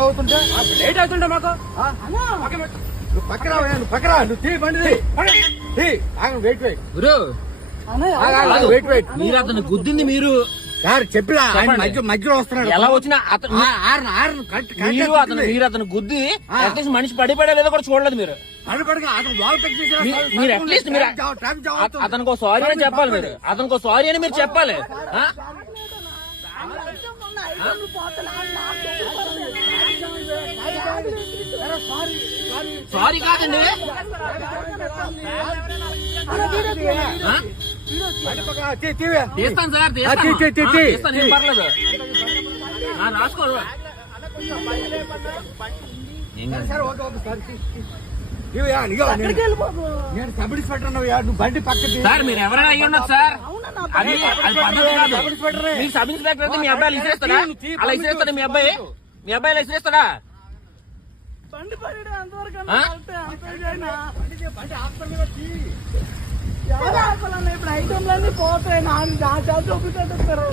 అవుతుంటే లేట్ అవుతుండే మాకు? నువ్వు నువ్వు నువ్వు తీ బండి తీ. Wait wait. గురు. ఆగు, ఆగు, వెయిట్ వెయిట్. మీరు అతను గుద్దింది మీరు. సార్ చెప్పినా. మధ్య మధ్యలో వస్తున్నాడు. ఎలా వచ్చినా అతను మీరు అతను మీరు అతను గుద్ది అట్లీస్ట్ మనిషి పడిపోయా లేదో కూడా చూడలేదు మీరు. అట్లీస్ట్ మీరు. అతనికి సారీ అని చెప్పాలి మీరు. అతనికి సారీ అని మీరు చెప్పాలి? సారీ కాదండి. తీస్తాను సార్ తీస్తాను. ఏం పర్లేదు. ఆ, రాసుకో ఏం కాదు. సార్, ఓకే, ఓకే, సార్, తీ, తీ. తీవయ్యా, ఇదిగో, నేను- నేను సబ్ ఇన్స్పెక్టర్ అన్నయ్యా, నువ్వు బండి పక్కకి తీ. సార్ మీరు ఎవరైనా అయ్యి ఉండదు సార్. అది అది పద్ధతి కాదు. సబ్ ఇన్స్పెక్టరే. మీరు సబ్ ఇన్స్పెక్టర్ అయితే మీ అబ్బాయి ఇసిరేస్తాడా అలా ఇసిరేస్తాడా మీ అబ్బాయి? మీ అబ్బాయి అలా ఇసిరేస్తాడా ఇప్పుడు ఐటమ్లన్నీ పోతాయి నా నా చేత చూపిస్తారు